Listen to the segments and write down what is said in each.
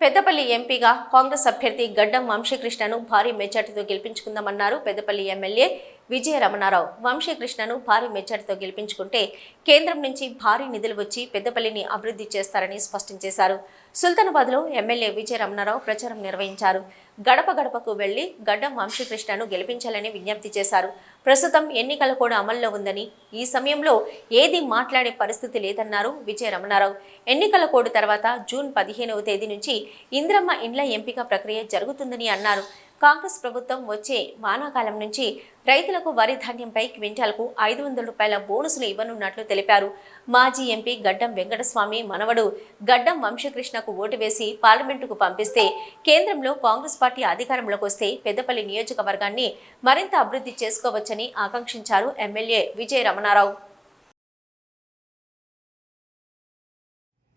పెద్దపల్లి ఎంపీగా కాంగ్రెస్ అభ్యర్థి గడ్డం వంశీకృష్ణను భారీ మెజార్టీతో గెలిపించుకుందామన్నారు పెద్దపల్లి ఎమ్మెల్యే విజయ రమణారావు వంశీకృష్ణను భారీ మెచ్చడితో గెలిపించుకుంటే కేంద్రం నుంచి భారీ నిధులు వచ్చి పెద్దపల్లిని అభివృద్ధి చేస్తారని స్పష్టం చేశారు. సుల్తానాబాద్లో ఎమ్మెల్యే విజయ రమణారావు ప్రచారం నిర్వహించారు. గడప గడపకు వెళ్ళి గడ్డం వంశీకృష్ణను గెలిపించాలని విజ్ఞప్తి చేశారు. ప్రస్తుతం ఎన్నికల కూడా అమల్లో ఉందని ఈ సమయంలో ఏది మాట్లాడే పరిస్థితి లేదన్నారు విజయ రమణారావు ఎన్నికల కోడ్ తర్వాత జూన్ పదిహేనవ తేదీ నుంచి ఇంద్రమ్మ ఇండ్ల ఎంపిక ప్రక్రియ జరుగుతుందని అన్నారు. కాంగ్రెస్ ప్రభుత్వం వచ్చే వానాకాలం నుంచి రైతులకు వరి ధాన్యంపై క్వింటాల్కు ఐదు వందల రూపాయల బోనసులు ఇవ్వనున్నట్లు తెలిపారు. మాజీ ఎంపీ గడ్డం వెంకటస్వామి మనవడు గడ్డం వంశకృష్ణకు ఓటు వేసి పార్లమెంటుకు పంపిస్తే కేంద్రంలో కాంగ్రెస్ పార్టీ అధికారంలోకి వస్తే పెద్దపల్లి నియోజకవర్గాన్ని మరింత అభివృద్ధి చేసుకోవచ్చని ఆకాంక్షించారు ఎమ్మెల్యే విజయ రమణారావు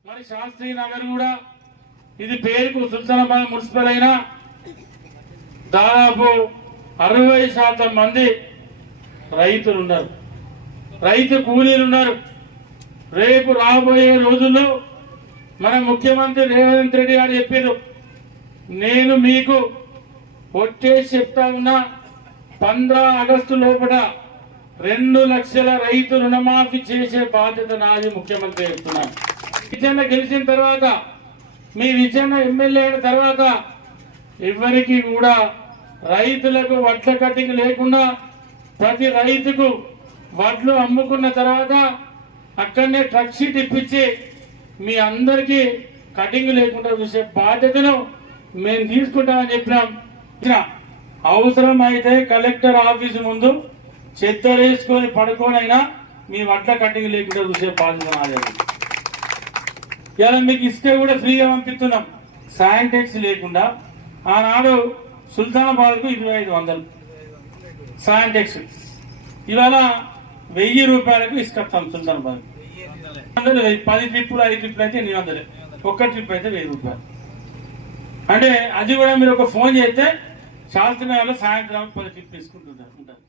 మరి శాస్త్రి నగర్ కూడా ఇది పేరుకు సుల్తానాబాద్ మున్సిపల్ అయినా దాదాపు అరవై శాతం మంది రైతులు ఉన్నారు రైతు కూలీలు ఉన్నారు రేపు రాబోయే రోజుల్లో మన ముఖ్యమంత్రి రేవంత్ రెడ్డి గారు చెప్పారు నేను మీకు ఒట్టేసి చెప్తా ఉన్నా పంద్రా ఆగస్టు లోపల రెండు లక్షల రైతు రుణమాఫీ చేసే బాధ్యత నాది ముఖ్యమంత్రి చెప్తున్నాను విజయన్న గెలిచిన తర్వాత మీ విజయన్న ఎమ్మెల్యే అయిన తర్వాత ఎవరికి కూడా రైతులకు వడ్ల కటింగ్ లేకుండా ప్రతి రైతుకు వడ్లు అమ్ముకున్న తర్వాత అక్కడనే ట్రక్ షీట్ ఇప్పించి మీ అందరికీ కటింగ్ లేకుండా చూసే బాధ్యతను మేము తీసుకుంటామని చెప్పినాం. అవసరం అయితే కలెక్టర్ ఆఫీస్ ముందు చెత్తరేసుకొని పడుకోనైనా మీ వడ్ల కటింగ్ లేకుండా చూసే బాధ్యత నాదే ఇలా మీకు ఇసుక కూడా ఫ్రీగా పంపిస్తున్నాం. శానిటైజ్ లేకుండా ఆనాడు సుల్తానాబాద్కు ఇరవై ఐదు వందలు. శానిటైక్స్ ఇవాళ వెయ్యి రూపాయలకు ఇసుకొస్తాం సుల్తానాబాద్ వందలు పది ట్రిప్పులు ఐదు ట్రిప్పులు అయితే ఎనిమిది వందలు. ఒక్క ట్రిప్ అయితే వెయ్యి రూపాయలు. అంటే అది కూడా మీరు ఒక ఫోన్ చేస్తే శాస్త్రి నగర్లో సాయంత్రం పది ట్రిప్ తీసుకుంటుంటారు ఉంటారు